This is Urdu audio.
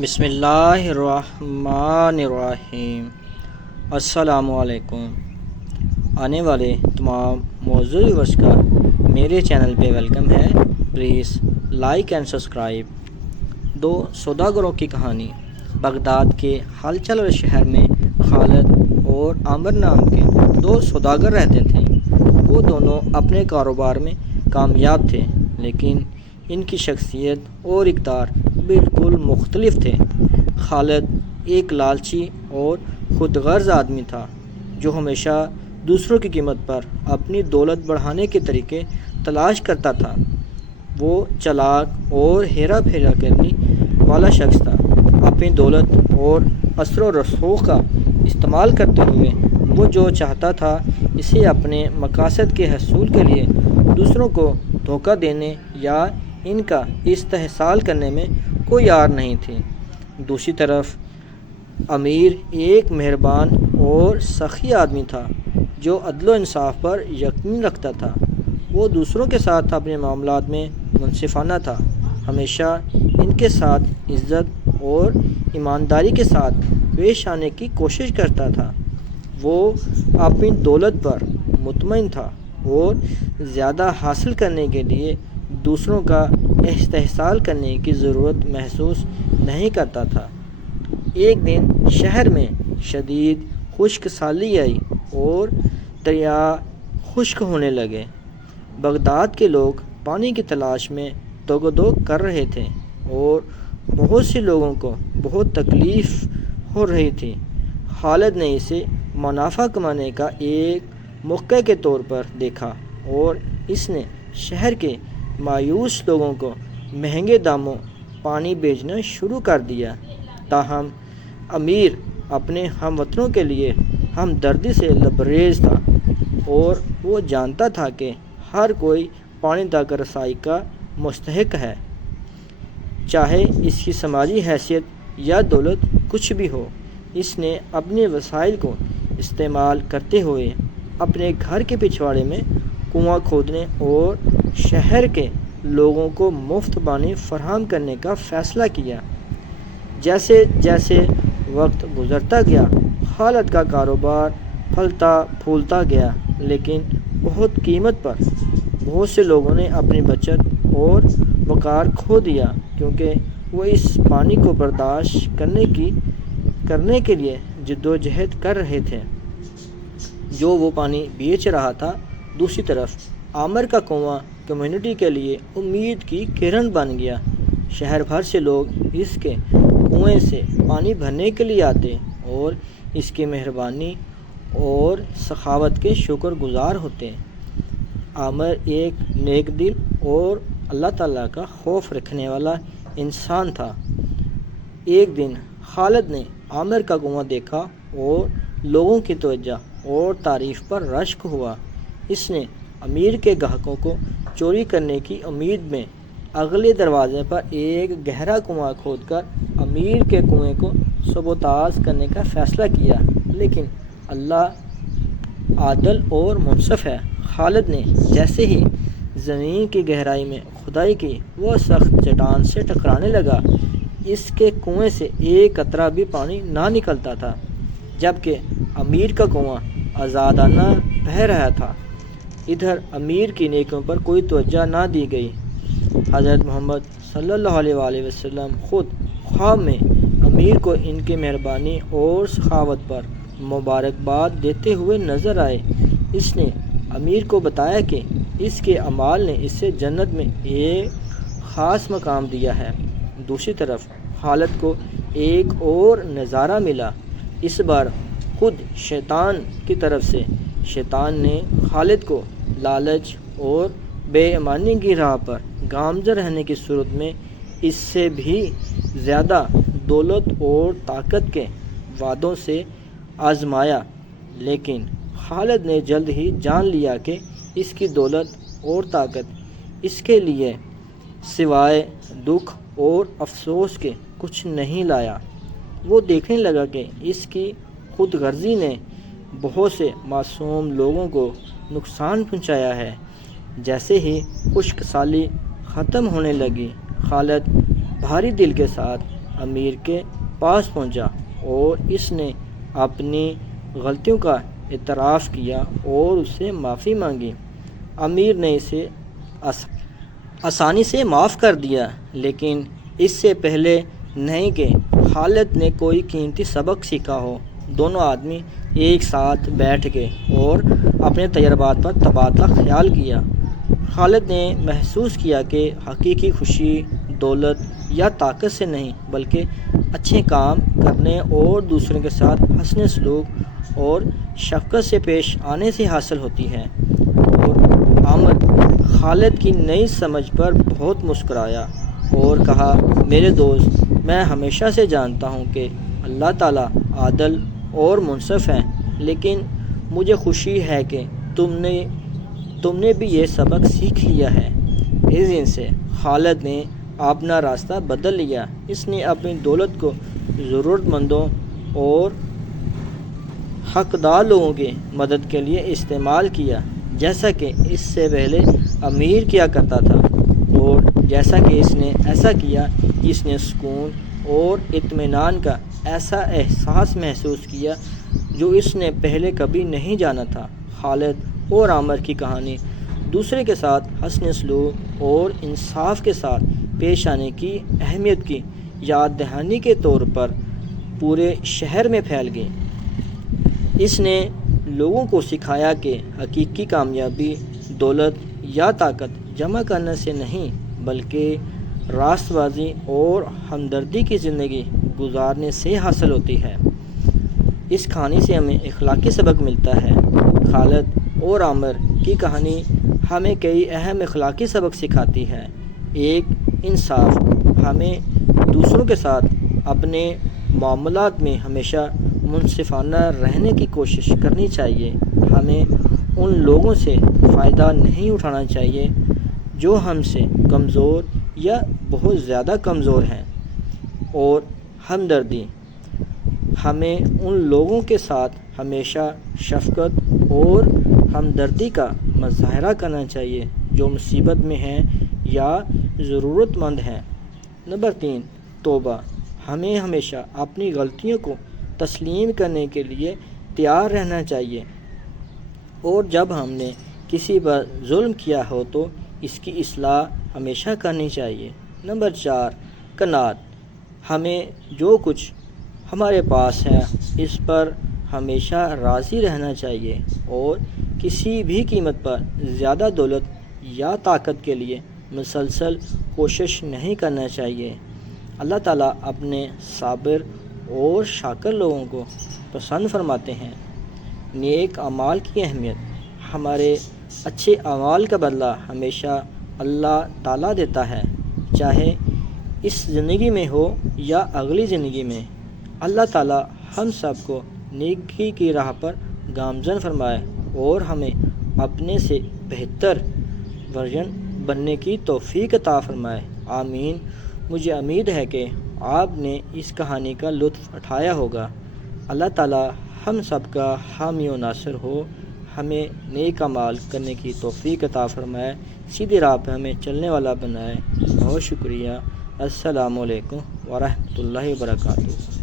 بسم اللہ الرحمن الرحیم۔ السلام علیکم۔ آنے والے تمام موضوع ویورز کا میرے چینل پہ ویلکم ہے۔ Please like and subscribe. دو سوداگروں کی کہانی۔ بغداد کے ہلچل والے شہر میں خالد اور عامر نام کے دو سوداگر رہتے تھے۔ وہ دونوں اپنے کاروبار میں کامیاب تھے، لیکن ان کی شخصیت اور اقدار بالکل مختلف تھے۔ خالد ایک لالچی اور خود غرض آدمی تھا جو ہمیشہ دوسروں کی قیمت پر اپنی دولت بڑھانے کے طریقے تلاش کرتا تھا۔ وہ چالاک اور ہیرا پھیرا کرنے والا شخص تھا۔ اپنی دولت اور اثر و رسوخ کا استعمال کرتے ہوئے وہ جو چاہتا تھا اسے اپنے مقاصد کے حصول کے لیے دوسروں کو دھوکہ دینے یا ان کا استحصال کرنے میں کوئی آر نہیں تھی۔ دوسری طرف امیر ایک مہربان اور سخی آدمی تھا جو عدل و انصاف پر یقین رکھتا تھا۔ وہ دوسروں کے ساتھ اپنے معاملات میں منصفانہ تھا، ہمیشہ ان کے ساتھ عزت اور ایمانداری کے ساتھ پیش آنے کی کوشش کرتا تھا۔ وہ اپنی دولت پر مطمئن تھا اور زیادہ حاصل کرنے کے لیے دوسروں کا استحصال کرنے کی ضرورت محسوس نہیں کرتا تھا۔ ایک دن شہر میں شدید خشک سالی آئی اور دریا خشک ہونے لگے۔ بغداد کے لوگ پانی کی تلاش میں دوگ و دوگ کر رہے تھے اور بہت سے لوگوں کو بہت تکلیف ہو رہی تھی۔ خالد نے اسے منافع کمانے کا ایک موقع کے طور پر دیکھا اور اس نے شہر کے مایوس لوگوں کو مہنگے داموں پانی بیچنا شروع کر دیا۔ تاہم امیر اپنے ہم وطنوں کے لیے ہمدردی سے لبریز تھا اور وہ جانتا تھا کہ ہر کوئی پانی تک رسائی کا مستحق ہے، چاہے اس کی سماجی حیثیت یا دولت کچھ بھی ہو۔ اس نے اپنے وسائل کو استعمال کرتے ہوئے اپنے گھر کے پچھواڑے میں کنواں کھودنے اور شہر کے لوگوں کو مفت پانی فراہم کرنے کا فیصلہ کیا۔ جیسے جیسے وقت گزرتا گیا خالد کا کاروبار پھلتا پھولتا گیا، لیکن بہت قیمت پر بہت سے لوگوں نے اپنی بچت اور وقار کھو دیا، کیونکہ وہ اس پانی کو برداشت کرنے کے لیے جدوجہد کر رہے تھے جو وہ پانی بیچ رہا تھا۔ دوسری طرف عامر کا کنواں کمیونٹی کے لیے امید کی کرن بن گیا۔ شہر بھر سے لوگ اس کے کنویں سے پانی بھرنے کے لیے آتے اور اس کی مہربانی اور سخاوت کے شکر گزار ہوتے۔ عامر ایک نیک دل اور اللہ تعالیٰ کا خوف رکھنے والا انسان تھا۔ ایک دن خالد نے عامر کا کنواں دیکھا اور لوگوں کی توجہ اور تعریف پر رشک ہوا۔ اس نے امیر کے گاہکوں کو چوری کرنے کی امید میں اگلے دروازے پر ایک گہرا کنواں کھود کر امیر کے کنویں کو سبوتاژ کرنے کا فیصلہ کیا، لیکن اللہ عادل اور منصف ہے۔ خالد نے جیسے ہی زمین کی گہرائی میں کھدائی کی وہ سخت چٹان سے ٹکرانے لگا۔ اس کے کنویں سے ایک قطرہ بھی پانی نہ نکلتا تھا، جبکہ امیر کا کنواں آزادانہ بہہ رہا تھا۔ ادھر امیر کی نیکیوں پر کوئی توجہ نہ دی گئی۔ حضرت محمد صلی اللہ علیہ وآلہ وسلم خود خواب میں امیر کو ان کی مہربانی اور سخاوت پر مبارکباد دیتے ہوئے نظر آئے۔ اس نے امیر کو بتایا کہ اس کے اعمال نے اسے جنت میں ایک خاص مقام دیا ہے۔ دوسری طرف خالد کو ایک اور نظارہ ملا، اس بار خود شیطان کی طرف سے۔ شیطان نے خالد کو لالچ اور بے ایمانی کی راہ پر گامزن رہنے کی صورت میں اس سے بھی زیادہ دولت اور طاقت کے وعدوں سے آزمایا، لیکن خالد نے جلد ہی جان لیا کہ اس کی دولت اور طاقت اس کے لیے سوائے دکھ اور افسوس کے کچھ نہیں لایا۔ وہ دیکھنے لگا کہ اس کی خود غرضی نے بہت سے معصوم لوگوں کو نقصان پہنچایا ہے۔ جیسے ہی خشک سالی ختم ہونے لگی، خالد بھاری دل کے ساتھ امیر کے پاس پہنچا اور اس نے اپنی غلطیوں کا اعتراف کیا اور اس سے معافی مانگی۔ امیر نے اسے آسانی سے معاف کر دیا، لیکن اس سے پہلے نہیں کہ خالد نے کوئی قیمتی سبق سیکھا ہو، دونوں آدمی ایک ساتھ بیٹھ گئے اور اپنے تجربات پر تبادلہ خیال کیا۔ خالد نے محسوس کیا کہ حقیقی خوشی دولت یا طاقت سے نہیں، بلکہ اچھے کام کرنے اور دوسروں کے ساتھ حسن سلوک اور شفقت سے پیش آنے سے حاصل ہوتی ہے۔ اور عامر خالد کی نئی سمجھ پر بہت مسکرایا اور کہا، میرے دوست، میں ہمیشہ سے جانتا ہوں کہ اللہ تعالیٰ عادل اور منصف ہیں، لیکن مجھے خوشی ہے کہ تم نے بھی یہ سبق سیکھ لیا ہے۔ اس دن سے خالد نے اپنا راستہ بدل لیا۔ اس نے اپنی دولت کو ضرورت مندوں اور حقدار لوگوں کی مدد کے لیے استعمال کیا، جیسا کہ اس سے پہلے امیر کیا کرتا تھا، اور جیسا کہ اس نے ایسا کیا، اس نے سکون اور اطمینان کا ایسا احساس محسوس کیا جو اس نے پہلے کبھی نہیں جانا تھا۔ خالد اور عامر کی کہانی دوسرے کے ساتھ حسن سلوک اور انصاف کے ساتھ پیش آنے کی اہمیت کی یاد دہانی کے طور پر پورے شہر میں پھیل گئی۔ اس نے لوگوں کو سکھایا کہ حقیقی کامیابی دولت یا طاقت جمع کرنے سے نہیں، بلکہ راست بازی اور ہمدردی کی زندگی گزارنے سے حاصل ہوتی ہے۔ اس کہانی سے ہمیں اخلاقی سبق ملتا ہے۔ خالد اور عامر کی کہانی ہمیں کئی اہم اخلاقی سبق سکھاتی ہے۔ ایک، انصاف، ہمیں دوسروں کے ساتھ اپنے معاملات میں ہمیشہ منصفانہ رہنے کی کوشش کرنی چاہیے۔ ہمیں ان لوگوں سے فائدہ نہیں اٹھانا چاہیے جو ہم سے کمزور یا بہت زیادہ کمزور ہیں۔ اور ہمدردی، ہمیں ان لوگوں کے ساتھ ہمیشہ شفقت اور ہمدردی کا مظاہرہ کرنا چاہیے جو مصیبت میں ہیں یا ضرورت مند ہیں۔ نمبر 3، توبہ، ہمیں ہمیشہ اپنی غلطیوں کو تسلیم کرنے کے لیے تیار رہنا چاہیے، اور جب ہم نے کسی پر ظلم کیا ہو تو اس کی اصلاح ہمیشہ کرنی چاہیے۔ نمبر 4، قناعت، ہمیں جو کچھ ہمارے پاس ہے اس پر ہمیشہ راضی رہنا چاہیے اور کسی بھی قیمت پر زیادہ دولت یا طاقت کے لیے مسلسل کوشش نہیں کرنا چاہیے۔ اللہ تعالیٰ اپنے صابر اور شاکر لوگوں کو پسند فرماتے ہیں۔ نیک اعمال کی اہمیت، ہمارے اچھے اعمال کا بدلہ ہمیشہ اللہ تعالیٰ دیتا ہے، چاہے اس زندگی میں ہو یا اگلی زندگی میں۔ اللہ تعالیٰ ہم سب کو نیکی کی راہ پر گامزن فرمائے اور ہمیں اپنے سے بہتر ورژن بننے کی توفیق عطا فرمائے، آمین۔ مجھے امید ہے کہ آپ نے اس کہانی کا لطف اٹھایا ہوگا۔ اللہ تعالیٰ ہم سب کا حامی و ناصر ہو، ہمیں نیک اعمال کرنے کی توفیق عطا فرمائے، سیدھی راہ پہ ہمیں چلنے والا بنائے۔ بہت شکریہ۔ السلام علیکم ورحمۃ اللہ وبرکاتہ۔